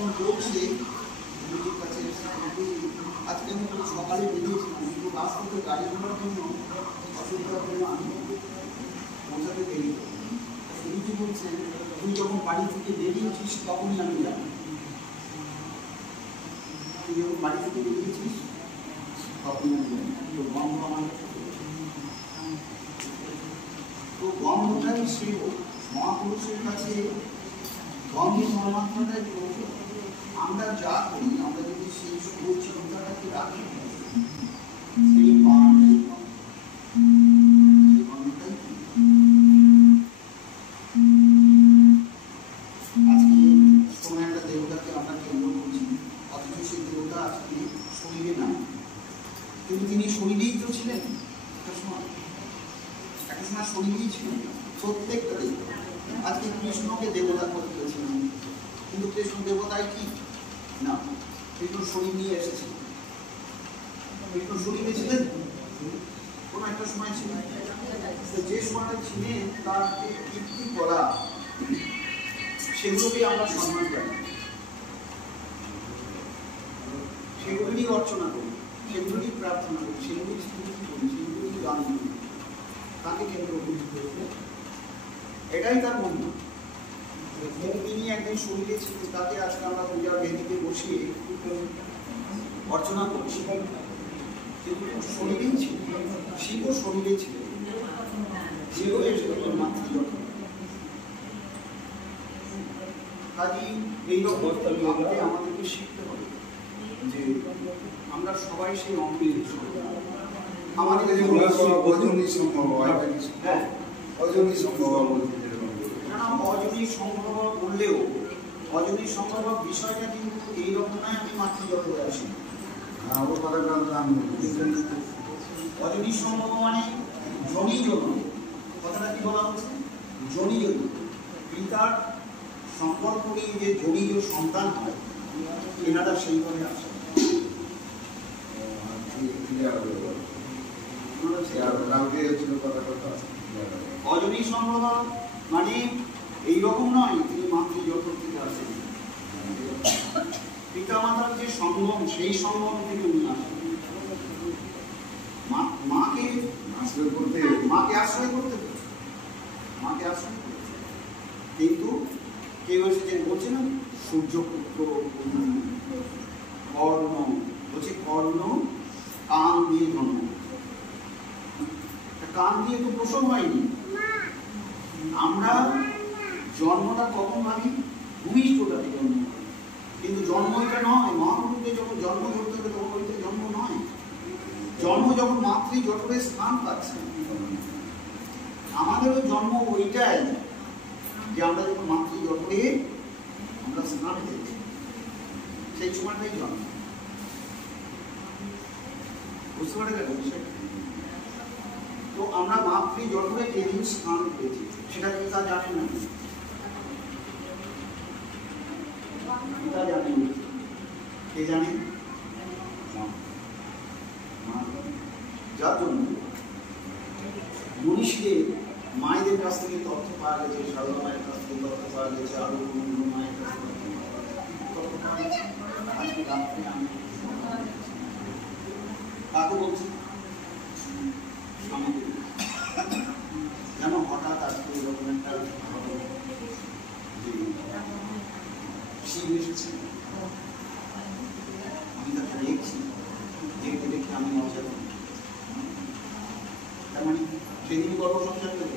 তখন বলছে গুরুজির কাছে আজকে আমি সকালে বেরিয়েছিলাম, কিন্তু রাস্তাতে গাড়ি ঘোড়ার জন্য অসুবিধার জন্য আমি পৌঁছাতে দেরি করি। গুরুজি বলছেন তুই যখন বাড়ি থেকে বেরিয়েছিস তখনই আমি জানি, তুই যখন বাড়ি থেকে বেরিয়েছিস তখনই আমি জানি। তো গন্ধ আমার তো গন্ধটাই শ্রেয় মহাপুরুষের কাছে, গন্ধের ধর্মাত্মাটাই প্রয়োজন। আমরা যা করি, আমরা যদি সেই সুচিন্তাটাকে রাখি, সেই গন্ধটাই আজকে সময় একটা দেবতাকে আমরা কেন্দ্র করছি, অথচ সেই দেবতা আজকে শরীরে নাই, কিন্তু তিনি শরীরেই তো ছিলেন। একটা সময় শরীরেই ছিলেন প্রত্যেকটা দেবতা। আজকে কৃষ্ণকে দেবতা করতে পেরেছিলেন, কিন্তু কৃষ্ণ দেবতায় কি না, কৃষ্ণ শরীর নিয়ে এসেছিলেন। কৃষ্ণ শরীরে ছিলেন কোন একটা সময় ছিলেন, যে সময়টা ছিলেন তার কীর্তি করা, সেগুলোকে আমরা সম্মান জানি, সেগুলোরই অর্চনা করি, সেগুলোরই প্রার্থনা করি, সেগুলোই স্তুতি করি, সেগুলোই গান করি, তাকে কেন্দ্র করি। এটাই তার মন্ত্র। তিনি একদিন শরীরে ছিলেন, তাকে আজকে আমরা পূজার বেদিতে বসিয়ে অর্চনা করছি, কিন্তু শরীরেই ছিলেন, শিবও শরীরে ছিলেন, শিবও এসেছিলেন মাতৃজন্ম। কাজেই এইরকম আমাদেরকে শিখতে হবে যে আমরা সবাই সেই অঙ্গের আমাদের অজনী সম্ভব হয়, হ্যাঁ অজনী সম্ভব অজনী সম্ভব বললেও অজনী সম্ভব বিষয়টা কিন্তু এইরকম নয় আমি মাতৃজগতে আসি। অজনী সম্ভব মানে জনি জন্য, কথাটা কি বলা হচ্ছে? জনি জন্য পিতার সম্পর্ক নিয়ে যে জনিজ সন্তান হয়, এনারা সেইভাবে আসে। অজনী সম্ভব মানে এইরকম নয় তিনি মাতৃজগৎ থেকে আসেন, পিতা মাতার যে সঙ্গম, সেই সঙ্গম থেকে উনি আসেন। মাকে আশ্রয় করতে, কিন্তু কেউ এসে বলছে না সূর্যপুত্র কর্ণ, বলছে কর্ণ কান দিয়ে জন্ম, কান দিয়ে তো প্রসব হয়নি। আমরা জন্মটা কখন ভাবি ভূমিষ্ঠটাতে জন্ম, কিন্তু জন্ম এটা নয়। মহাপুরুষদের যখন জন্ম ধরতে হবে তখন ওইটা জন্ম নয়। জন্ম যখন মাতৃ জঠরে স্থান পাচ্ছে, আমাদেরও জন্ম ওইটাই যে আমরা যখন মাতৃ জঠরে আমরা স্থান পেয়েছি, সেই সময়টাই জন্ম। বুঝতে পারে গেল? তো আমরা মাতৃ জঠরে যেদিন স্থান পেয়েছি সেটা পিতা জানেন না, পিতা জানেন, কে জানেন? যার জন্য মনীষীদের মায়েদের কাছ থেকে তথ্য পাওয়া গেছে, সারদা মায়ের কাছ থেকে তথ্য পাওয়া গেছে, আরো অন্য মায়ের কাছ থেকে তথ্য পাওয়া গেছে। আজকে রাত্রে আমি কাকে বলছি? স্বামীকে। যেন হঠাৎ আজকে এরকম একটা শিব এসেছে, আমি তাকে দেখছি, দেখতে দেখে আমি অচেতন। তার মানে সেদিন গর্ব সংসার করে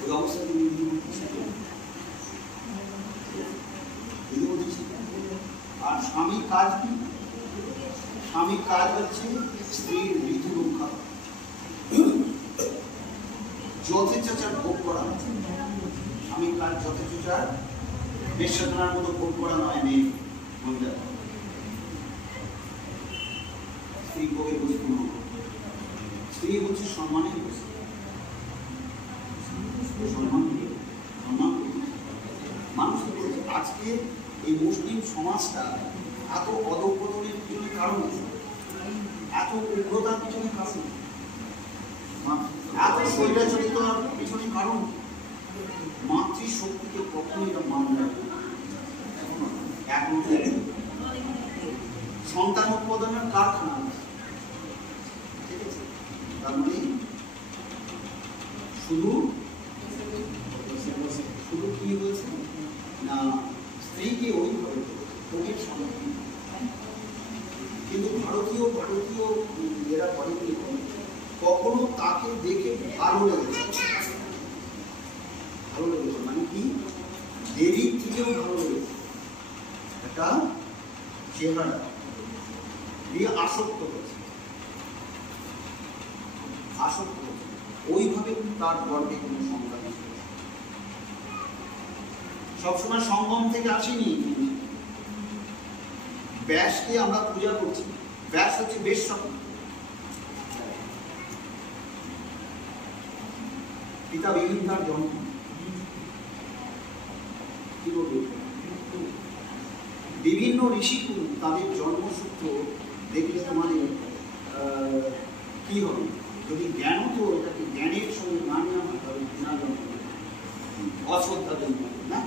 ওই অবস্থা তিনি আর স্বামীর কাজ কি? স্বামীর কাজ হচ্ছে স্ত্রীর ঋতু রক্ষা, যথেচ্ছাচার ভোগ করা। স্বামীর কাজ যথেচ্ছাচার, বেশ্যাখানার মতো ভোগ করা নয়। মেয়ে মহিলা স্ত্রী ভোগের বস্তু নয়, স্ত্রী হচ্ছে সম্মানের বস্তু। সম্মান মানুষ আজকে এই মুসলিম সমাজটা এত অধঃপতনের পিছনে কারণ, এত উগ্রতার পিছনে কারণ, এত স্বৈরাচারিতার পিছনে কারণ মাতৃশক্তিকে কখনোই এটা মানবে না। এখন সন্তান উৎপাদনের কারখানা। ঠিক আছে, তার মানে শুধু কি হয়েছে না, স্ত্রীকে ওইভাবে ভোগের সম্মুখীন। কিন্তু ভারতীয় এরা বলে কি, কখনো তাকে দেখে ভালো লেগেছে, মানে কি দেবীর থেকেও ভালো লেগেছে, একটা চেহারা দিয়ে আসক্ত হয়েছে, ওইভাবে তার গর্বে কোনো সংখ্যা নেই। সবসময় সঙ্গম থেকে আসেনি। ব্যাসকে আমরা পূজা করছি, ব্যাস হচ্ছে বেশ স্বপ্ন। পিতা বিহিন্দার জন্ম কি বলবে, বিভিন্ন ঋষিকুল তাদের জন্মসূত্র দেখলে তোমাদের কি হবে, যদি জ্ঞান তো এটাকে জ্ঞানের সঙ্গে না নেওয়া হয় তাহলে ঘৃণা জন্ম, অশ্রদ্ধা জন্ম না,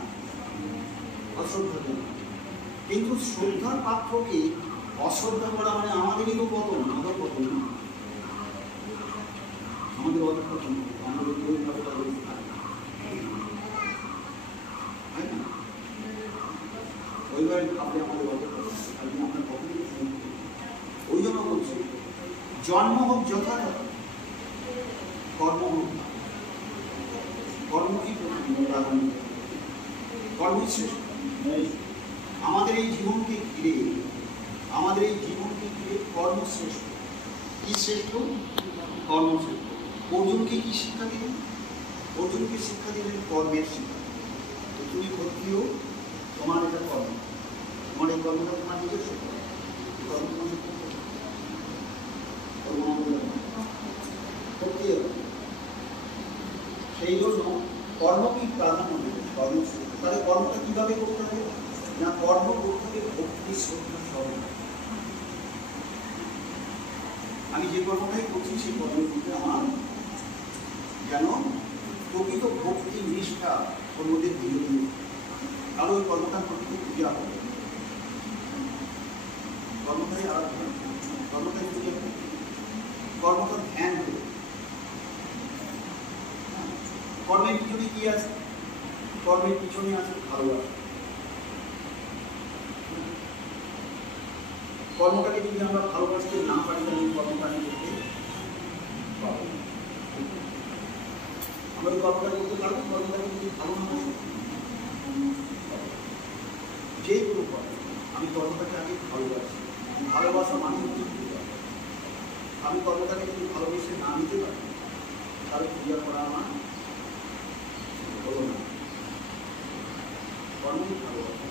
অশ্রদ্ধা জন্ম। কিন্তু শ্রদ্ধার পাত্রকে অশ্রদ্ধা করা মানে আমাদেরই তো পতন, আমাদের পতন, আমাদের অধঃপতন, আমাদের ওইভাবে ওইভাবে ভাবলে আমাদের অধঃপতন। আপনার কখনই ওই জন্য বলছি, জন্ম হোক যথাযথ, কর্ম হোক, কর্ম কি প্রাধান্য, কর্মই শ্রেষ্ঠ। আমাদের এই জীবনকে ঘিরে কর্মশ্রেষ্ঠ। কি শ্রেষ্ঠ? কর্মশ্রেষ্ঠ। অর্জুনকে কি শিক্ষা দিলেন? অর্জুনকে শিক্ষা দিলেন কর্মের শিক্ষা। তুমি ভর্তিও, তোমার এটা কর্ম, তোমার এই কর্মটা তোমার নিজস্ব কর্ম, করতে হবে। সেই জন্য কর্মকেই প্রাধান্য দেবে, কর্মশ্রেষ্ঠ। তাহলে কর্মটা কিভাবে করতে হবে না, কর্ম করতে হবে ভক্তি শ্রদ্ধা স্মরণ। আমি যে কর্মটাই করছি সেই কর্মের মধ্যে আমার যেন প্রকৃত ভক্তি নিষ্ঠা ওর মধ্যে ধীরে ধীরে, কারণ ওই কর্মটা প্রকৃত পূজা হবে, কর্মটাই আরাধনা, কর্মটাই পূজা হবে, কর্মটা ধ্যান হবে। কর্মের পিছনে কি আছে? কর্মের পিছনে আছে ভালোবাসা। কর্মটাকে যদি আমরা ভালোবাসতে না পারি তাহলে কর্মটা করতে পারবো। আমরা ওই কর্মটা করতে পারবো, কর্মটাকে যদি ভালো না বাসি, যে কোনো কর্ম, আমি কর্মটাকে আগে ভালোবাসি, ভালোবাসা মানে হচ্ছে পূজা। আমি কর্মটাকে যদি ভালোবেসে না নিতে পারি তাহলে পূজা করা আমার হলো না। কর্মই ভালোবাসা।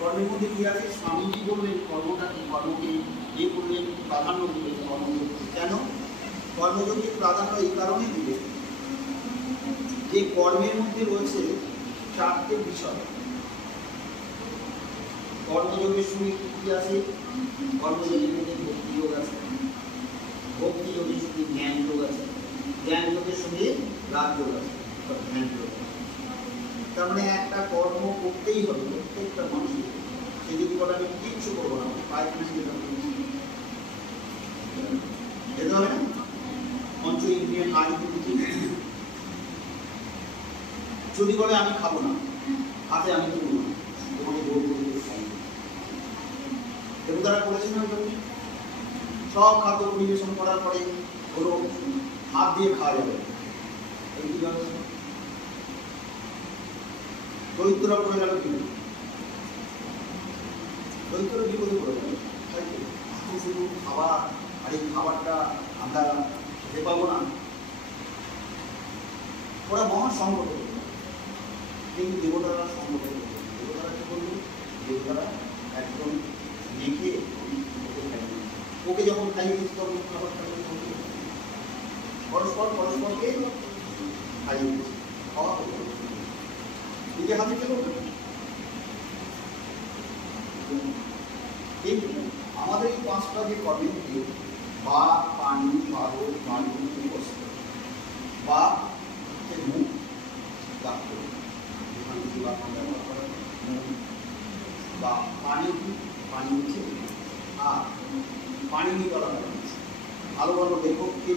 কর্মের মধ্যে কি আছে? স্বামীজি বললেন কর্মটাকে, কর্মকে যে করলেন প্রাধান্য দিলেন কর্মকে। কেন কর্মযোগকে প্রাধান্য? এই কারণে দিলেন যে কর্মের মধ্যে রয়েছে চারটে বিষয়। কর্মযোগের সঙ্গে কি আছে? কর্মযোগের মধ্যে ভক্তিযোগ আছে, ভক্তিযোগের সঙ্গে জ্ঞান যোগ আছে, জ্ঞান যোগের সঙ্গে রাজযোগ আছে, ধ্যান যোগ আছে। তার মানে একটা কর্ম করতেই হবে প্রত্যেকটা মানুষের। সে যদি বলে আমি কিচ্ছু করবো না, পায়খানা যেতে হবে না, পঞ্চ ইন্দ্রিয়ের কাজ করতে। যদি বলে আমি খাবো না, হাতে আমি তুলব না, তোমাকে জোর করে খাই। দেবতারা করেছেন না, সব খাদ্য পরিবেশন করার পরে হলো হাত দিয়ে খাওয়া যাবে। দরিদ্ররা পড়ে গেল কি, দরিদ্র বিপদে পড়ে গেল। শুধু খাবার, আর এই খাবারটা আমরা খেতে পাবো না, ওরা মহা সংকট করবে। কিন্তু দেবতারা সংকট করবে। দেবতারা কি করবে? দেবতারা একদম দেখে ওকে যখন খাইয়ে দিচ্ছে তখন খাবারটা পরস্পরকে খাইয়ে দিচ্ছে, খাওয়া করবে নিজের হাতে কে করবে। কিন্তু আমাদের এই পাঁচটা যে কর্মের মধ্যে বা পানি, বারো, বায়ু, বস্ত্র, বা হচ্ছে মুখ, বাক্য, যেখানে ব্যবহার করা মুখ, বা পানি কি পানি হচ্ছে আর পানিনি বলা হয়। ভালো ভালো লেখককে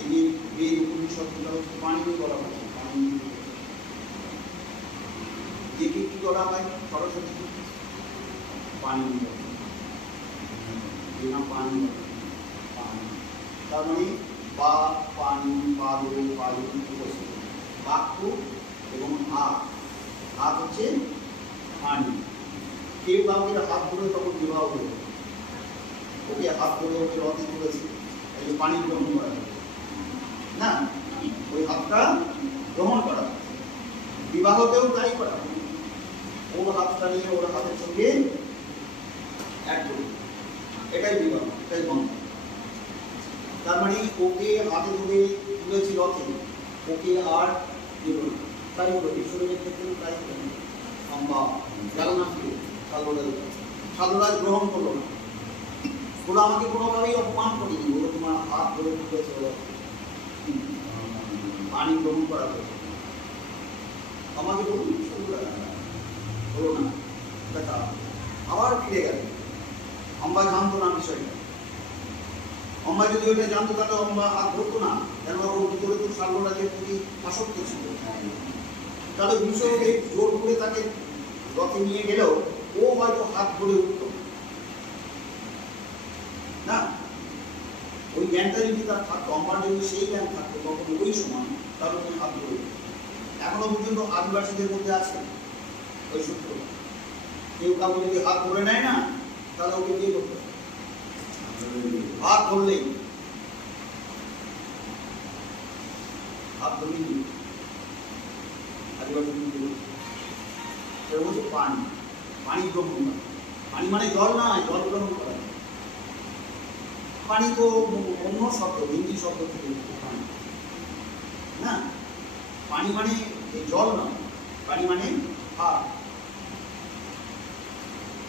এই যে বেদ উপনিষদগুলো হচ্ছে পানিনি বলা হয়। পানিনি একে কি বলা হয়? সরস্বতী পানিনি বলা হয়। এর নাম পানি পানি। তার মানে বা পানি পাদ বায়ু উপস্থিত বাক্য এবং হাত হচ্ছে পানি। কেউ কাউকে হাত ধরে তখন বিবাহ হলো, ওকে হাত ধরে ওকে রথে তুলেছে, এই পানি গ্রহণ করা হবে না, ওই হাতটা গ্রহণ করা হবে। বিবাহতেও তাই করা হবে, ওর হাতটা নিয়ে ওর হাতের সঙ্গে এক করে, এটাই বিবাহ, এটাই বন্ধন। তার মানে ওকে হাতে ধরে তুলেছি রথে, ওকে আর দিল না। তাই হলো ঈশ্বরের ক্ষেত্রে তাই হলো। আমরা গেল না ফিরে সাধুরাজ গ্রহণ করলো না, ওরা আমাকে কোনোভাবেই অপমান করেনি, ওরা তোমার হাত ধরে তুলেছে, পানি গ্রহণ করা হয়েছে। আমাকে বলুন হলো না, দেখা আবার ফিরে গেল। আমরা জানতো না বিষয়টা, আমরা যদি ওইটা জানতো তাহলে আমরা হাত ধরতো না, কেন ওর ভিতরে তো সার্বরাজের প্রতি আসক্ত ছিল। তাহলে বিষয়কে জোর করে তাকে রথে নিয়ে গেলেও ও হয়তো হাত ধরে উঠত না। ওই জ্ঞানটা যদি তার থাকতো, আমার যদি সেই জ্ঞান থাকতো তখন ওই সময়, তাহলে তুমি হাত ধরে উঠত। এখনো পর্যন্ত আদিবাসীদের মধ্যে আছে ওই সূত্র। কেউ কাউকে যদি হাত ধরে নেয় না, তাহলে ওকে কে করতে হাত ধরলেই পানি পানি গ্রহণ করা। পানি মানে জল না, জল গ্রহণ করা। পানি তো অন্য শব্দ, হিন্দি শব্দ থেকে পানি না। পানি মানে জল না, পানি মানে হাত।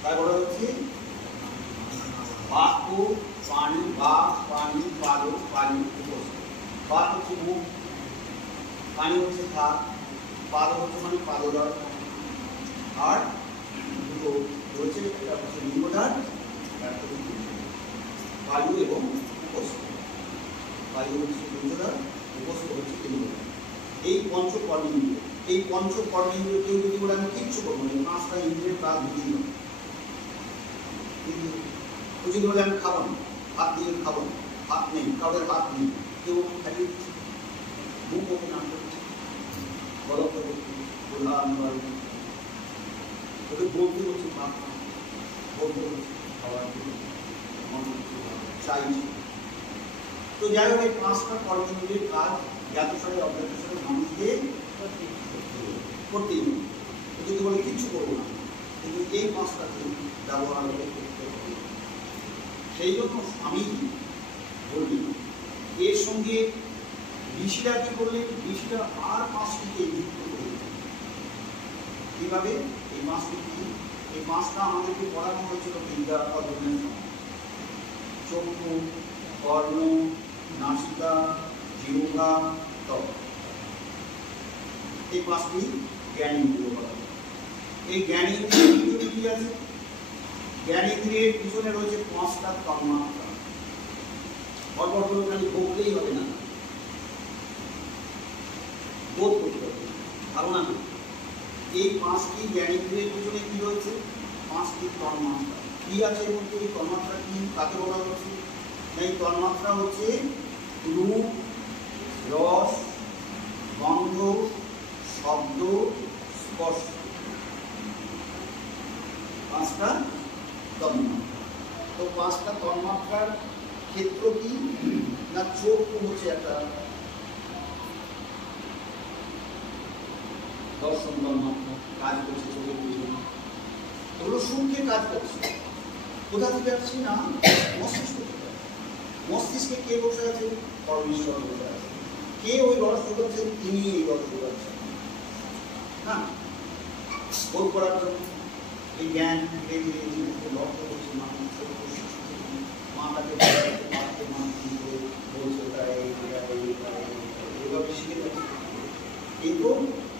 তারপরে হচ্ছে বাক্য পানি বা পানি পাদ পানি উপস্থিত। বাক হচ্ছে মুখ, পানি হচ্ছে হাত, পাদ হচ্ছে মানে পাদদর, আর দুটো রয়েছে, একটা হচ্ছে লিঙ্গধার, একটা হচ্ছে বায়ু এবং উপস্থিত। বায়ু হচ্ছে লিঙ্গধার, উপস্থিত হচ্ছে লিঙ্গধার। এই পঞ্চকর্মেন্দ্রিয়, এই পঞ্চকর্মেন্দ্রিয় কেউ যদি বলে আমি কিচ্ছু করবো না, পাঁচটা ইন্দ্রিয়ের কাজ বুঝি না, যদি বলে আমি খাবো না, হাত দিয়ে খাবো না, হাত নেই, কাউদের হাত নেই, কেউ খালি মুখ ওকে নাম করছে, গলত প্রধান ওকে বলতে হচ্ছে ভাত, বলতে হচ্ছে খাবার, চাইছে। তো যাই হোক, এই পাঁচটা কর্মেন্দ্রিয়ের কাজ জ্ঞাতসারে অজ্ঞাতসারে মানুষকে করতেই হবে। যদি বলে কিচ্ছু করবো না, কিন্তু এই পাঁচটাকে ব্যবহার করে করতে হবে। সেই জন্য আমি বলি, এর সঙ্গে ঋষিরা কি করলেন, ঋষিরা আর পাঁচটিকে যুক্ত করে। কিভাবে? এই পাঁচটি কি? এই পাঁচটা আমাদেরকে পড়ানো হয়েছিল বিদ্যা অধ্যয়নের সময়। চক্ষু, কর্ণ, নাসিকা, জিহ্বা, ত্বক, এই পাঁচটি জ্ঞানেন্দ্রিয় বলা হয়। এই জ্ঞানেন্দ্রিয়ের ভিতরে কি আছে? জ্ঞানেন্দ্রিয়ের পিছনে রয়েছে পাঁচটা তন্মাত্রা। অল্প খালি ভোগলেই হবে না, বোধ করতে হবে, ধারণা নেই। এই পাঁচটি জ্ঞানেন্দ্রিয়ের পিছনে কি রয়েছে? পাঁচটি তন্মাত্রা। কি আছে এর মধ্যে? এই তন্মাত্রা কি, কাকে বলা হচ্ছে? এই তন্মাত্রা হচ্ছে রূপ, রস, গন্ধ, শব্দ, স্পর্শ। পাঁচটা তন্মাত্রা। তো পাঁচটা তন্মাত্রার ক্ষেত্র কি না? চোখ হচ্ছে একটা দর্শন তন্মাত্রা, কাজ করছে চোখের পিছনে। এগুলো সূক্ষ্মে কাজ করছে। কোথা থেকে আসছে না? মস্তিষ্ক থেকে। মস্তিষ্কে কে বসে আছে? পরমেশ্বর বসে আছে। কে ওই রস ঢোকাচ্ছেন? তিনি এই রস ঢোকাচ্ছেন না, বোধ করার জন্য। এই জ্ঞান ধীরে ধীরে জীবনকে লক্ষ্য করছে মানুষ, মা তাকে বলছে তাই এভাবে শিখে যাচ্ছে। কিন্তু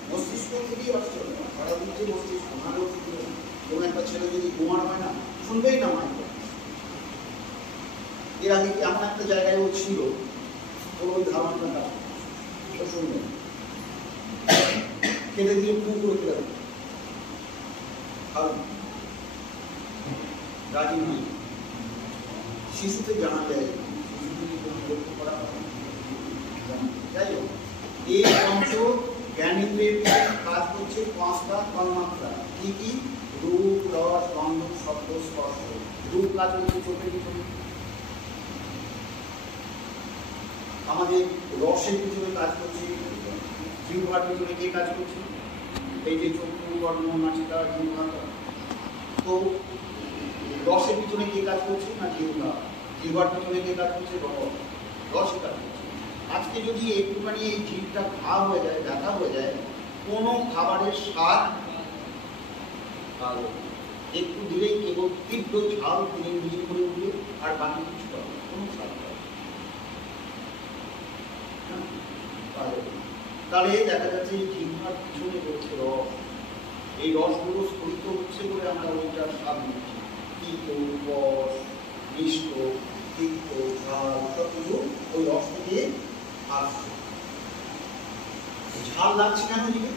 মস্তিষ্ক থেকেই আসছে, সারা দিচ্ছে মস্তিষ্ক, ভালো এবং একটা ছেলে যদি ঘুমানো হয় না, শুনবেই না মায়ের কথা। এর আগে এমন একটা জায়গায় ও ছিল, ওর ওই ধারণাটা শুনবে কেটে দিয়ে পুরো করে ফেলে দেবে। রাজি নেই, শিশুতে জানা যায়, লক্ষ্য করা হয়। যাই হোক, এই পঞ্চ জ্ঞানেন্দ্রিয়ের কাজ করছে 5টা তন্মাত্রা। কি কি? রূপ, রস, গন্ধ, শব্দ, স্পর্শ। রূপ কাজ করছে চোখের পিছনে, আমাদের রসের পিছনে কাজ করছে, জিহ্বার পিছনে কে কাজ করছে? এই যে চক্ষু, কর্ণ, নাসিকা, জিহ্বা। তো রসের পিছনে কে কাজ করছে? না জিহ্বা। জিহ্বার পিছনে কে কাজ করছে? রসে কাজ করছে। আজকে যদি একটুখানি এই জিভটা ঘা হয়ে যায়, ব্যথা হয়ে যায়, কোনো খাবারের স্বাদ ভালো, একটু দিলেই কেবল তীব্র ঝাল মিলিয়ে করে উঠবে, আর বাকি কিছু পাবে কোনো স্বাদ পাবে। তাহলে দেখা যাচ্ছে এই জিহ্বার পিছনে রয়েছে রস। এই রসগুলো স্ফলিত হচ্ছে বলে আমরা ওইটার স্বাদ নিচ্ছি। তিতো, রস, মিষ্ট, তিক্ত, ঝাল, সবগুলো ওই রস থেকে আসছে। ঝাল লাগছে কেন দিকে?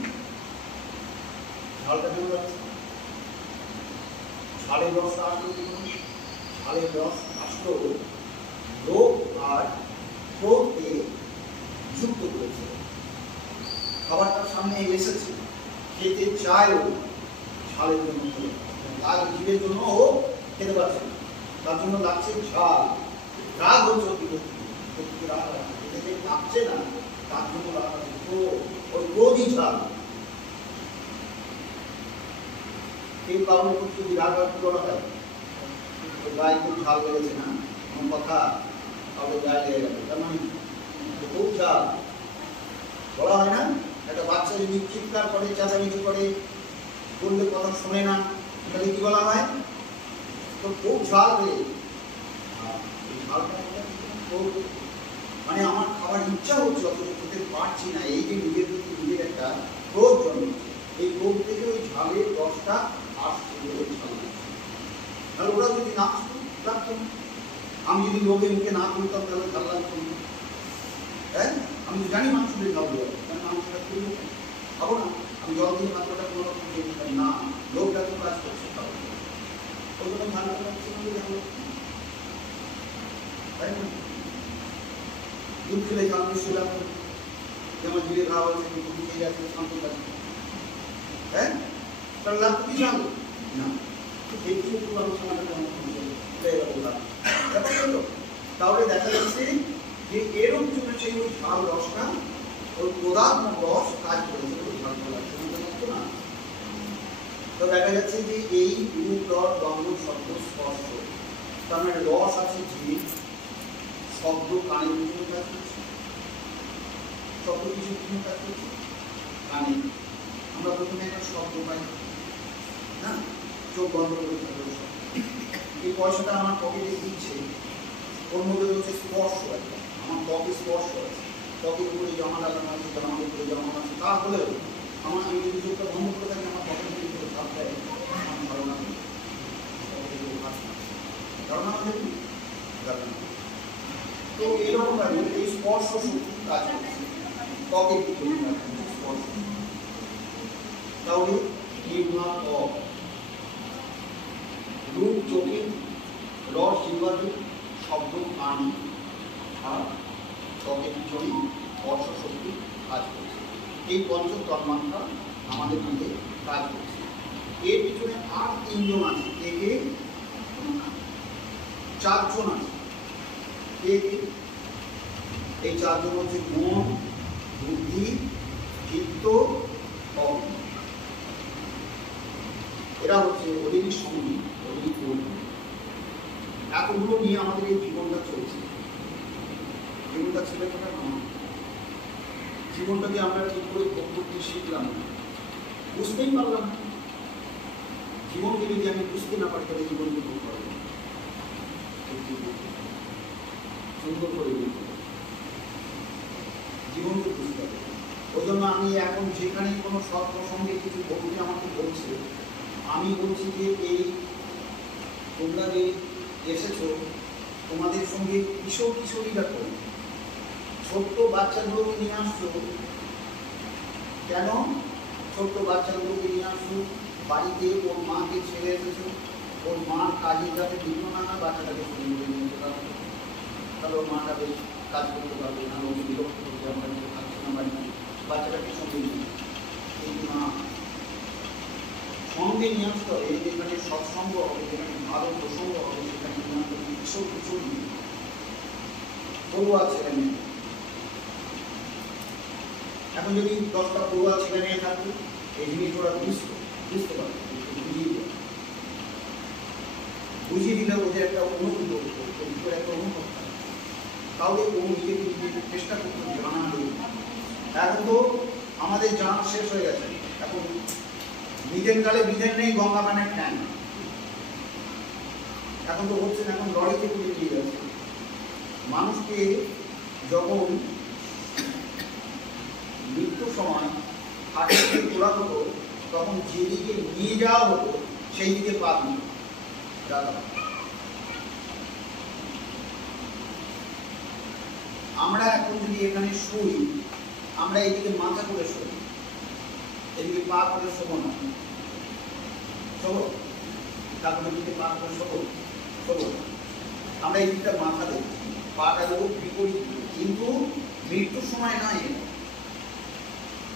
ঝালটা কেন লাগছে? ঝালের রস আসলো কি? ঝালের রস আসলো লোভ আর ক্রোধকে যুক্ত করেছে। খাবারটার সামনে এসেছে, খেতে চায়ও, ঝালের জন্য লাল জীবের জন্য ও খেতে পারছে না, তার জন্য লাগছে ঝাল। রাগ হচ্ছে অতিরিক্ত, রাগ খেতে লাগছে না, তার জন্য রাগ আছে। ওর ক্রোধই ঝাল। এই কারণে যদি রাগ আর কি বলা হয়, গায়ে খুব ঝাল লেগেছে না, এমন কথা, তাহলে গায়ে লেগে যাবে, তার মানে খুব ঝাল বলা হয় না। একটা বাচ্চা যদি চিৎকার করে, চেঁচামেচি করে, বললে কথা শোনে না, তাহলে কি বলা হয়? তো খুব ঝাল রে। মানে আমার খাবার ইচ্ছা হচ্ছে, অথচ খেতে পারছি না, এই যে নিজের প্রতি নিজের একটা ক্রোধ জন্মেছে, এই ক্রোধ থেকে ওই ঝালের রসটা আসছে বলে ঝাল লাগছে। তাহলে ওরা যদি না আসতো লাগতো না। আমি যদি লোকের মুখে না তুলতাম তাহলে ঝাল লাগতো না। হ্যাঁ, আমি তো জানি মানুষের ঝাল দেওয়া, কারণ আমি সেটা করবো খাবো না। আমি জল দিয়ে মাত্রাটা কোনো রকম খেতে পারি না, লোকটা তো কাজ করছে, খাবো ওই জন্য ঝাল লাগছে না, তাই না? দুধ খেলে ঝাল বেশি লাগতো, যেমন জিরে খাওয়া হয়েছে, দুধ খেয়ে যাচ্ছে শান্ত লাগছে। হ্যাঁ, তাহলে লাগতো কি ঝাল না? দেখি একটু আলোচনাটা তাহলে দেখা যাচ্ছে যে এরকম জন্য সেই ওই ঝাল রসটা, ওই পদার্থ রস কাজ করেছে, ওই ঝাল লাগছে না। তো দেখা যাচ্ছে যে এই রূপ, রস, গন্ধ, শব্দ, স্পর্শ, তার মানে রস আছে জিভ, শব্দ কানের পিছনে কাজ করছে, শব্দ কিছু পিছনে কাজ করছে কানে। আমরা প্রথমে একটা শব্দ পাই না, চোখ বন্ধ করে থাকবে, এই পয়সাটা আমার পকেটে দিচ্ছে, ওর মধ্যে হচ্ছে স্পর্শ একটা, আমার ত্বকে স্পর্শ আছে, ত্বকের উপরে জমা লাগানো আছে, জামার উপরে জমা আছে, তাহলেও আমার আমি যদি চোখটা বন্ধ করে থাকি, আমার পকেট থেকে করে ভাব দেয়, আমার ধারণা নেই, ধারণা নেই। তো এইরকম ভাবে এই স্পর্শ শক্তি কাজ করছে ত্বকের পিছনে স্পর্শ। তাহলে জিহ্বা ত্বক, রূপ চোখে, রস জিহ্বাতে, শব্দ কানে, আর ত্বকের পিছনে স্পর্শ শক্তি কাজ করছে। এই পঞ্চ তন্মাত্রা আমাদের মধ্যে কাজ করছে। এর পিছনে আর 3 জন আছে, একে 4 জন আছে। এই 4 জন হচ্ছে মন, বুদ্ধি, চিত্ত, অহং। এরা হচ্ছে অধিক সঙ্গী, অধিক বন্ধু। এতগুলো নিয়ে আমাদের এই জীবনটা চলছে। জীবনটা ছেলে থাকার নয়, জীবনটাকে আমরা ঠিক করে ভোগ করতে শিখলাম না, বুঝতেই পারলাম না। জীবনকে যদি আমি বুঝতে না পারি, তাহলে জীবনকে ভোগ করবো সুন্দর করে জীবনকে বুঝতে হবে। ওই জন্য আমি এখন যেখানে কোনো সৎ প্রসঙ্গে কিছু বলতে আমাকে বলছে, আমি বলছি যে এই তোমরা যে এসেছো তোমাদের সঙ্গে কিশোর কিশোরীরা করে ছোট্ট বাচ্চাগুলোকে নিয়ে আসছো। কেন ছোট্ট বাচ্চাগুলোকে নিয়ে আসছো? বাড়িতে ওর মাকে ছেড়ে এসেছো, ওর মার কাজের যাতে বিঘ্ন না হয় বাচ্চাটাকে সঙ্গে করে নিয়ে যেতে পারবে, তাহলে ওর মাটা বেশ কাজ করতে পারবে না, ওকে বিরক্ত করতে আমরা থাকছে না বাড়িতে, বাচ্চাটাকে সঙ্গে নিয়ে কিন্তু না, সঙ্গে নিয়ে আসতে হবে। যেখানে সৎসঙ্গ হবে, যেখানে ভালো প্রসঙ্গ হবে, সেখানে নিয়ে আসতে হবে কিশোর কিশোরী পড়ুয়া ছেলে মেয়ে। এখন যদি 10টা পড়ুয়া ছেলে মেয়ে থাকতো এই জিনিস ওরা বুঝতে পারবে, বুঝিয়ে দিলে ওদের একটা অনুভূতি একটা অনুভব থাকে, তাহলে ও নিজেকে নিজেকে চেষ্টা করতে জানা দেবে। এখন তো আমাদের জানা শেষ হয়ে গেছে, এখন বিধের কালে বিধের নেই, গঙ্গা পানের ঠ্যাং। এখন তো হচ্ছে না, এখন লরিতে করে নিয়ে যাচ্ছে মানুষকে। যখন মৃত্যুর সময় হাঁটতে তোলা হতো তখন যেদিকে নিয়ে যাওয়া হতো সেই দিকে পা দিত। আমরা এখন যদি এখানে শুই, আমরা এইদিকে মাথা করে শুই, এদিকে পা করে শোবো না, শোবো তারপরে দিকে পা করে শোবো, আমরা এই দিকটা মাথা দেবো, পাটা দেবো বিপরীত। কিন্তু মৃত্যুর সময় নয়,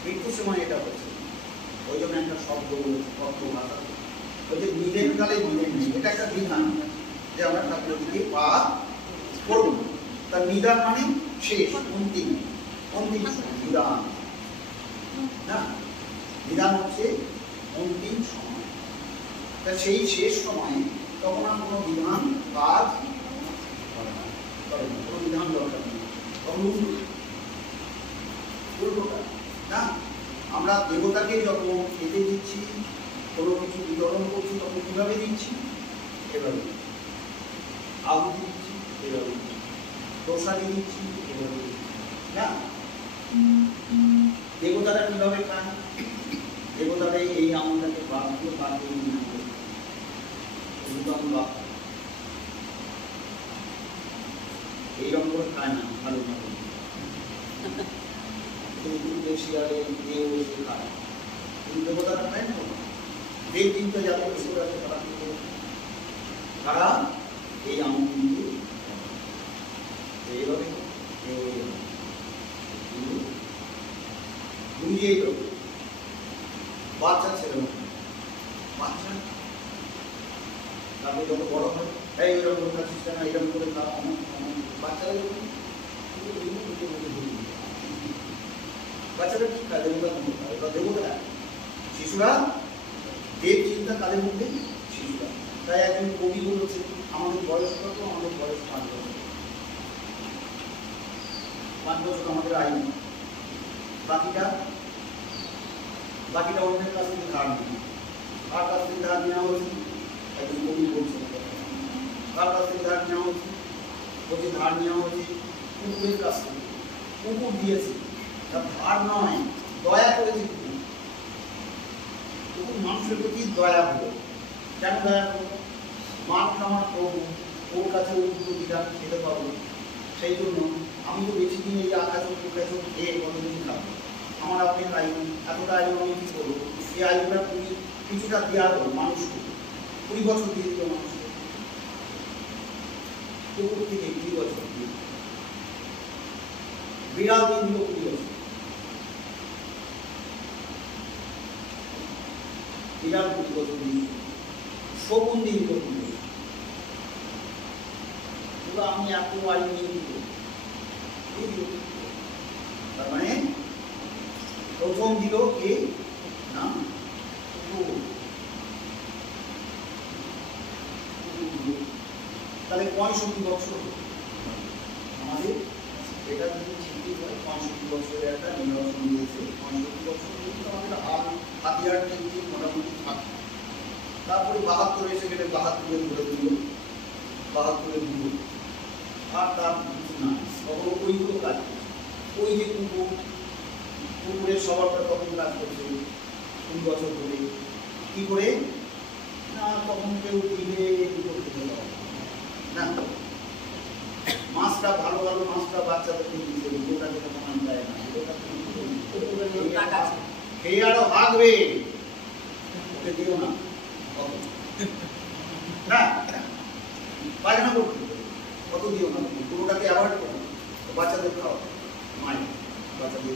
মৃত্যুর সময় এটা হচ্ছে। ওই জন্য একটা শব্দ ভাষা ওই যে বিধের কালে বিধের নেই, এটা একটা বিধান যে আমরা ঠাকুরের দিকে পা করব। তার নিদান মানে শেষ, অন্তিম বিধান না, বিধান হচ্ছে অন্তিম সময়। তা সেই শেষ সময়ে তখন আর কোনো বিধান কাজ করে না, কোনো বিধান দরকার নেই, না। আমরা দেবতাকে যখন খেতে দিচ্ছি, কোনো কিছু বিতরণ করছি, তখন কিভাবে দিচ্ছি? এভাবে আহুতি দিচ্ছি, এভাবে প্রসাদী দিচ্ছি, এভাবে না। দেবতারা কিভাবে খান? দেবতারা এই আমলটাকে বাদ দিয়ে এইরকম করে খায় না, ভালো ভালো শিয়ালে দেব এসে খায়, কিন্তু দেবতারা খায় না। দেব চিন্তা যাদের ঈশ্বর আছে তারা এই আমল কিন্তু এইভাবে বুঝিয়ে গেল। বাচ্চা ছেলে বাচ্চা তারপরে যত বড় হয় এই এরকম খাচ্ছিস কেন, এরকম করে খাওয়া বাচ্চারা বাচ্চারা কি খায়? দেবতা শিশুরা দেব চিন্তা তাদের মধ্যে শিশুরা। তাই একজন কবি বলেছে আমাদের বয়স কত? আমাদের বয়স 5 বছর। 5 বছর আমাদের আয়ু, বাকিটা অন্যের কাছ থেকে ধার নেই। কার কাছ থেকে ধার নেওয়া হয়েছে? একজন কবি বলছে কার কাছ থেকে ধার নেওয়া হয়েছে? বলছে ধার নেওয়া হয়েছে কুকুরের কাছ থেকে। কুকুর দিয়েছে, তার ধার নয়, দয়া করেছে। কুকুর মানুষের প্রতি দয়া হলো। কেন দয়া করবো? মান আমার প্রভু, ওর কাছে ওর দুটো বিধান খেতে পাবো, সেই জন্য আমি তো বেশি দিন এই আকাশ খেয়ে কতদিন খাবো। আমার আপনি আয়ু, এতটা আয়ু আমি কি করবো? এই আয়ুটা তুমি কিছুটা দেওয়া হলো মানুষকে, 20 বছর দিয়ে দিল মানুষকে, কুকুর থেকে 20 বছর দিয়ে, বিড়াল দিয়ে দিল 20 বছর, বিড়াল 20 বছর দিয়ে, শকুন দিয়ে দিল 20 বছর। আমি এত আয়ু নিয়ে দিব, তার মানে প্রথম দিল কে না? তাহলে 65 বছর আমাদের এটা যদি ঠিক হয়, 65 বছরের একটা নির্বাচন দিয়েছে। 65 বছর কিন্তু আমাদের হাতিয়ার ঠিক মোটামুটি থাকে। তারপরে 72 এসে গেলে 72 ধরে দিল, 72 দিল, আর তার কিছু না, তখন ওইগুলো কাজ করছে। ওই যে কুকুরের স্বভাবটা তখন কাজ করছে 2 বছর ধরে। কি করে? তখন কেউ দিলে না, মাছটা ভালো ভালো মাছটা বাচ্চাদেরকে দিতে ওটাকে তখন দেয় না, খেয়ে আরো হাঁকবে, ওকে দিও না না, পায়খানা করতে কত দিও না, পুরোটাকে অ্যাভয়েড করো, বাচ্চাদের খাও, মায়ের বাচ্চাদের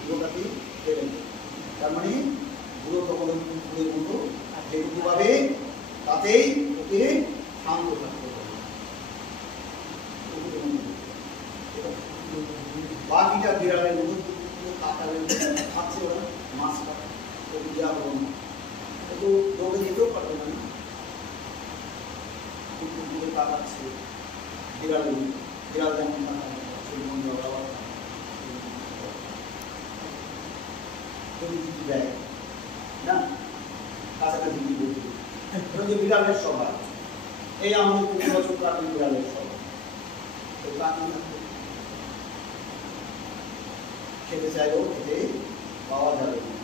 পুরোটাকে দেবে। তার মানে পুরো তখন পুকুরের মতো যেটুকু পাবে তাতেই ওকে শান্ত থাকতে হবে। বাকিটা বিড়ালের মতো কাকালের খাচ্ছে ওরা মাছটা, ওকে দেওয়া হলো না, একটু দৌড়ে যেতেও পারবে না, পুকুরে কাকাচ্ছে বিড়ালের, বিড়াল যেমন দেয় না, কাছাকাছি যে বিড়ালের সভা, এই আমাদের ২০ বছর প্রাচীন বিড়ালের সভা, খেতে চাইলেও খেতে পাওয়া যাবে না,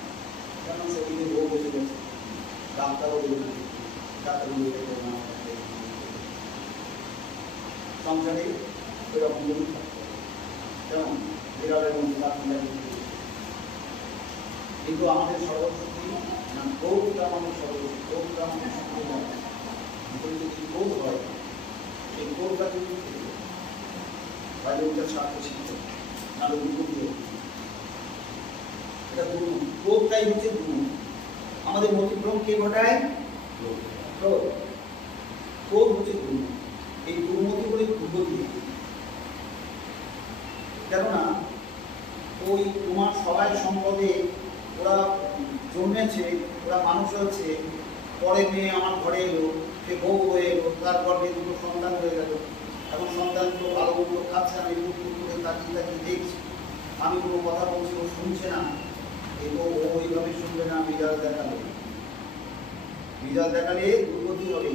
কেন সেদিকে রোগ এসে গেছে, ডাক্তারও ডাক্তার সংসারে এরকম থাকতে যেমন বিড়ালের মধ্যে কাকিরা, কিন্তু আমাদের সর্বশক্তি না, ক্রোধটা আমাদের সর্বশক্তি, ক্রোধটা আমাদের সম্পূর্ণ যদি ক্রোধ হয়, এই ক্রোধটা কিন্তু বাইরে ওটা ছাড়তে ছিল নাহলে দুর্গতি হবে, এটা দুর্গতি, ক্রোধটাই হচ্ছে দুর্গতি। আমাদের মতিভ্রম কে ঘটায়? ক্রোধ, ক্রোধ হচ্ছে দুর্গতি, এই দুর্গতি বলে দুর্গতি। কেননা ওই তোমার সবাই সম্পদে ওরা জন্মেছে, ওরা মানুষ হচ্ছে, পরে মেয়ে আমার ঘরে এলো, সে বউ হয়ে এলো, তারপর মেয়ে দুটো সন্তান হয়ে গেল, এখন সন্তানগুলো ভালো মন্দ খাচ্ছে, আমি করে তাকিয়ে তাকিয়ে দেখছি, আমি কোনো কথা বলছি ও শুনছে না, এই ও ওইভাবে শুনবে না, বিজাল দেখালে, বিজাল দেখালে দুর্গতি হবে,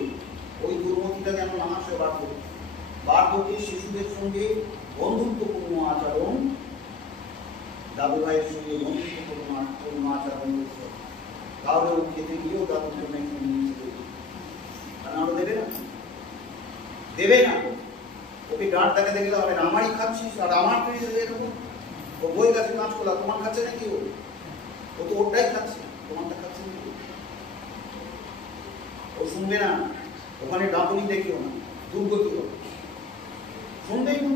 ওই দুর্গতিটা যেন মানুষে বাড়বে, বার্ধক্যে শিশুদের সঙ্গে বন্ধুত্বপূর্ণ আচরণ, দাদু ভাইয়ের সঙ্গে বন্ধুত্বপূর্ণ আচরণ করছে, তাহলে ও খেতে গিয়েও দাদুর জন্য একটু নিয়ে দেবে, আরো দেবে না, দেবে না, ওকে ডাঁট দেখাতে গেলে হবে না, আমারই খাচ্ছিস আর আমার তুই এরকম, ও বই গাছে কাজ করলা, তোমার খাচ্ছে নাকি ও তো ওটাই খাচ্ছে, তোমারটা খাচ্ছে নাকি, ও শুনবে না, ওখানে ডাঁটনি দেখিও না, দুর্গতি হবে, শুনবেই না,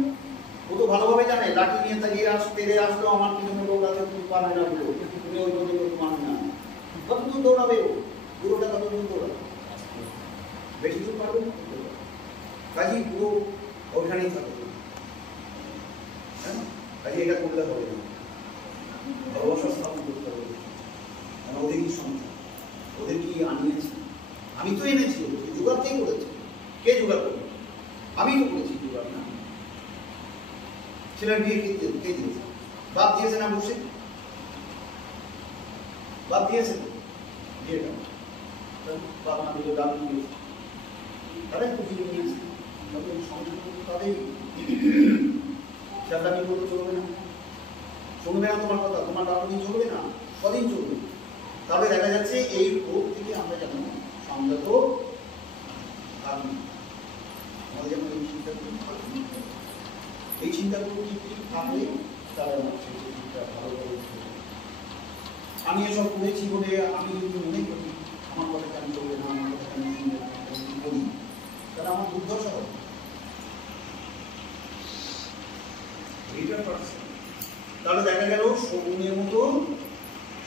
ও তো ভালোভাবে জানে, লাঠি নিয়ে তাকিয়ে তেড়ে আসলো, আমার পিছনে লোক আছে, তুমি পারবে না বলো, তুমি ওই লোকের লোক মানবে না, কত দূর দৌড়াবে ও, পুরোটা কত দূর দৌড়াবে, বেশি দূর পারবে না, কাজেই পুরো ওইখানেই থাকবে, কাজে এটা করলে হবে না, ভালোবাসা স্থাপন করতে হবে, ওদেরই সংসার, ওদের কি আনিয়েছি, আমি তো এনেছি, জোগাড় কে করেছে, কে জোগাড় করবে, আমি তো করেছি জোগাড় না, ছেলের বিয়ে কে দিয়েছে, বাপ দিয়েছে না বসে, বাপ দিয়েছে বিয়েটা, বাপ না দিলে দাবি দিয়েছে, তাদের খুঁজিয়ে নিয়েছে, সংসার তাদের সেটামি করতে চলবে না, শুনবে না তোমার কথা, তোমার ডাক্তারি চলবে না, কদিন চলবে, তাহলে দেখা যাচ্ছে এই রোগ থেকে আমরা যেন সংযত থাকি, আমাদের যেন এই চিন্তাগুলো থাকবে, এই চিন্তাগুলো ঠিক থাকলে তাহলে আমার সেই চিন্তা ভালো করে, আমি এসব করেছি বলে আমি যদি মনে করি আমার কথা কেন চলবে না, আমার কথা কেন শুনবে না, করি তাহলে আমার দুর্দশা হবে, তাহলে দেখা গেল শকুনের মতো,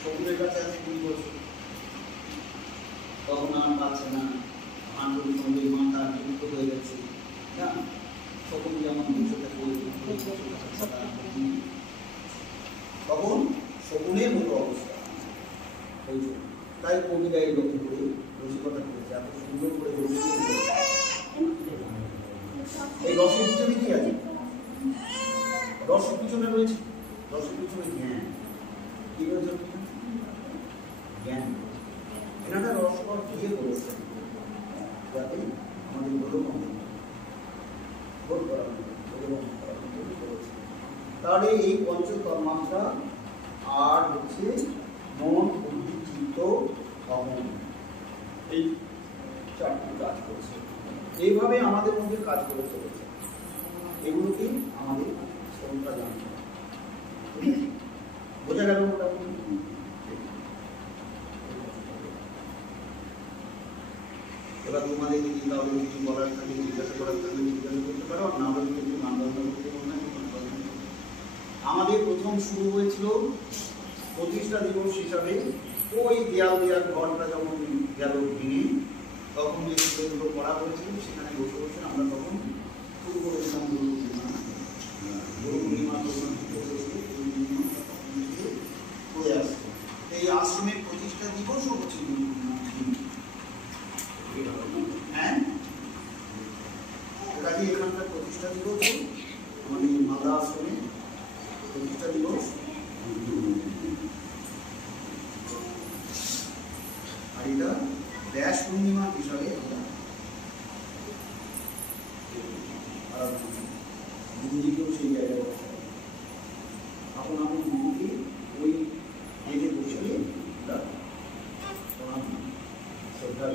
শকুনের কাছে আছে ২০ বছর, তখন আর পাচ্ছে না, আন্দোলন সঙ্গে মাথা যুক্ত হয়ে গেছে না, শকুন যেমন তখন শকুনের মতো অবস্থা, তাই কবিতা এই লক্ষ্য করে রসিকতা করেছে, এত সুন্দর করে এই রসের পিছনে কি আছে, রসের পিছনে রয়েছে, রসের পিছনে জ্ঞান, কি রয়েছে জ্ঞান, এনারা রসকর দিয়ে করেছে যাতে আমাদের তাহলে এই পঞ্চকর্মাত্রা আর হচ্ছে মন বুদ্ধি চিত্ত অহং, এই চারটি কাজ করছে। এইভাবে আমাদের মধ্যে কাজ করে চলেছে। এগুলোকে আমাদের শ্রমটা জানতে হবে। বোঝা গেল মোটামুটি? এবার তোমাদের যদি কাউকে কিছু বলার থাকে, জিজ্ঞাসা করার থাকলে জিজ্ঞাসা করতে পারো, না হলে কিন্তু মানদণ্ড করতে পারো না। আমাদের প্রথম শুরু হয়েছিল প্রতিষ্ঠা দিবস হিসাবে ওই দেয়াল ঘরটা যখন গেল ভেঙে, তখন যে বিষয়গুলো করা হয়েছিল সেখানে বসে বসে আমরা তখন শুরু করেছিলাম গুরু পূর্ণিমা করে আসছে। এই আশ্রমের প্রতিষ্ঠা দিবসও হচ্ছে গুরু পূর্ণিমা। হ্যাঁ, কাজে এখানকার প্রতিষ্ঠা দিবস আমাদের মালদা আশ্রমে প্রতিষ্ঠা দিবস। আর এটা ব্যাস পূর্ণিমা হিসাবে গুরুজিকেও সেই জায়গায় বসে এখন আমি গুরুকে ওই এতে বসে শ্রদ্ধা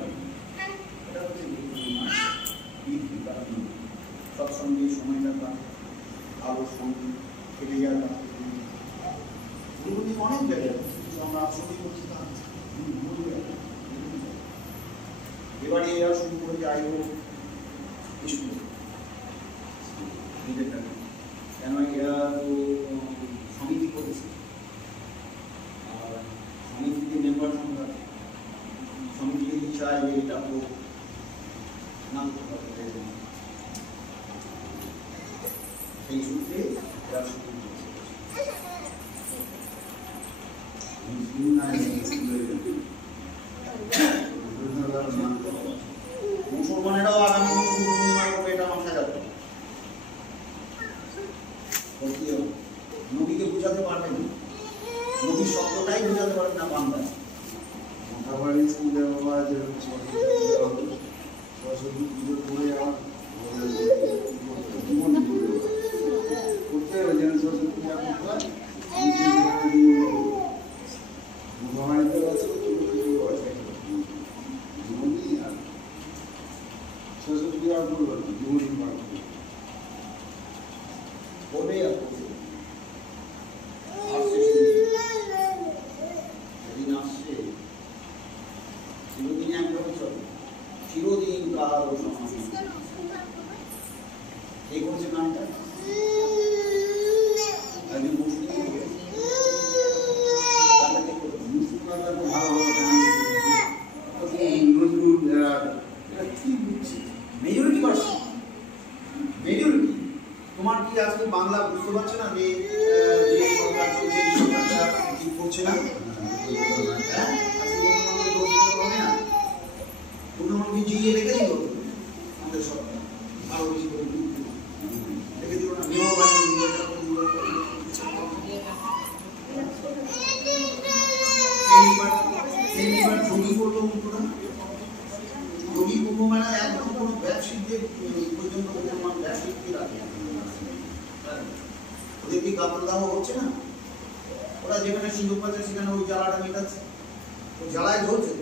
এটা হচ্ছে গুরু পূর্ণিমা। সৎসঙ্গে সময় কাটা, আলোর সঙ্গে কেটে যাওয়া, গুরু পূর্ণিমা অনেক জায়গায় আমরা আশ্রমে করছি। এবারে এরা শুরু করে যাই হোক কেন এরা তো সমিতি করেছে, আর সমিতিতে মেম্বার সংখ্যা সমিতি যদি চায় যে এটা হোক না করতে পারবে, সেই সূত্রে এরা শুরু করেছে। মুসলমানেরাও আগামী গুরু পূর্ণিমা করবে, এটা মাথায় রাখবে। নবীকে বোঝাতে পারবেন, নবীর শব্দটাই বোঝাতে পারবেন না বাংলায়। মোটামুটি স্কুলে বাবা যেরকম সরস্বতী পুজো করে জীবন করতে হবে, যেন সরস্বতী পূজা করতে হয়। মোটামুটিতে আছে জীবনই আর সরস্বতী পূজা করবো জীবনই পার করবে আর করবে। সেদিন আসছে, চিরদিন একভাবে চলবে, চিরদিন কাল সমান। এই করছে গানটা মেজরিটি পার্সেন্ট। মেজরিটি তোমার কি আজকে বাংলা বুঝতে পারছে না যে সরকার চলছে, এই সরকারটা ঠিক করছে না? প্রধানমন্ত্রী জিইয়ে রেখে দিল আমাদের সরকার, আরো বেশি করে রেখে দিল না, নিয়ম বানিয়ে দিল। এইবার যোগী করলো উল্টোটা। যোগী কুম্ভ মেলা একদম কোনো ব্যবসায়ীদের পর্যন্ত মুসলমান ব্যবসায়ীকে রাখে, ওদের কি কাপড় দাহ হচ্ছে না? ওরা যেখানে সিঁদুর পাচ্ছে সেখানে ওই জ্বালাটা মেটাচ্ছে, ওই জ্বালায় জ্বলছে।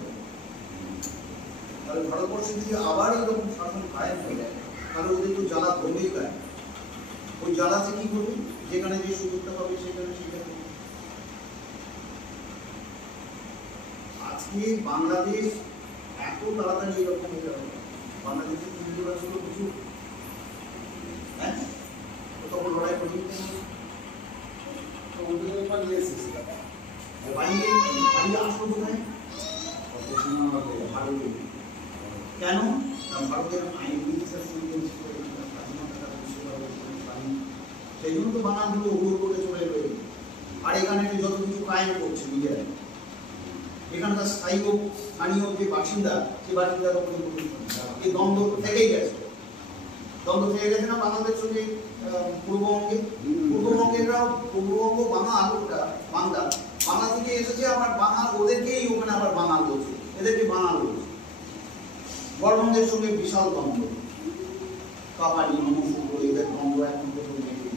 তাহলে ভারতবর্ষে যদি আবার এরকম শাসন কায়েম হয়ে যায়, তাহলে ওদের তো জ্বালা ধরবেই গায়ে। ওই জ্বালাতে কি করবে? যেখানে যে সুযোগটা পাবে সেখানে সেটা করবে। আজকে বাংলাদেশ এত তাড়াতাড়ি এরকম হয়ে যাবে, বাংলাদেশের হিন্দুরা ছিল কিছু, হ্যাঁ, তখন লড়াই করি পালিয়ে আসলো কোথায়? ভারতে। কেন? ভারতের আইন বিচার সেই জন্য তো বাঙালগুলো উড় করে চলে এলো। আর এখানে যত কিছু কায়েম করছে নিজেরা, এখানকার স্থানীয় যে বাসিন্দা, সে বাসিন্দার উপরে এই দ্বন্দ্ব থেকেই গেছে। দ্বন্দ্ব থেকে গেছে না বাংলাদেশের সঙ্গে পূর্ববঙ্গেররাও, পূর্ববঙ্গ বাঙাল, ওটা বাংলা, বাংলা থেকে এসেছে আবার বাঙাল, ওদেরকেই ওখানে আবার বাঙাল বলছে, এদেরকে বাঙাল বলছে। গড়বঙ্গের সঙ্গে বিশাল দ্বন্দ্ব, কাপালি নমসূত্র এদের দ্বন্দ্ব এখন প্রথম থেকে।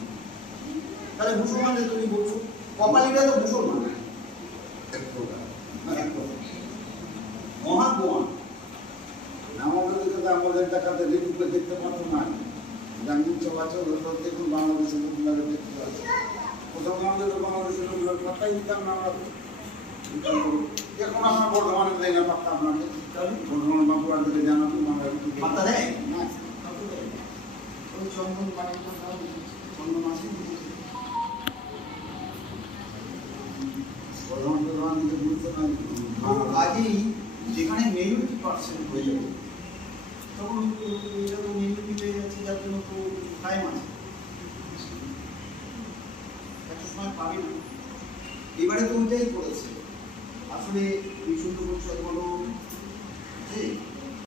তাহলে মুসলমানদের তুমি বলছো, কপালিটা তো মুসলমান, মহাগোয়ান যদি আমাদের দেখাতে রিভিউকে দেখতে পারতো না ব্যাংকিং চলাচল হলো দেখুন বাংলাদেশের লোকগুলো দেখতে পাচ্ছে কোথাও আমাদের বাংলাদেশের লোকগুলোর পাত্তাই দিতাম না আমরা এখন আমার বর্ধমানে দেয় না পাত্তা আপনাকে বর্ধমানে বাঁকুড়ার থেকে জানাবো পাত্তা দেয় না কাউকে দেয় না। ওই চন্দন পানি চন্দন আছে বর্ধমান থেকে বুঝতে না তো কাজেই যেখানে মেজরিটি পার্সেন্ট হয়ে যাবে তখন এটা তো মেজরিটি পেয়ে যাচ্ছে যার জন্য তো টাইম আছে একটা সময় পাবে না এবারে তো ওইটাই করেছে আসলে বিশুদ্ধ পরিষদ বলো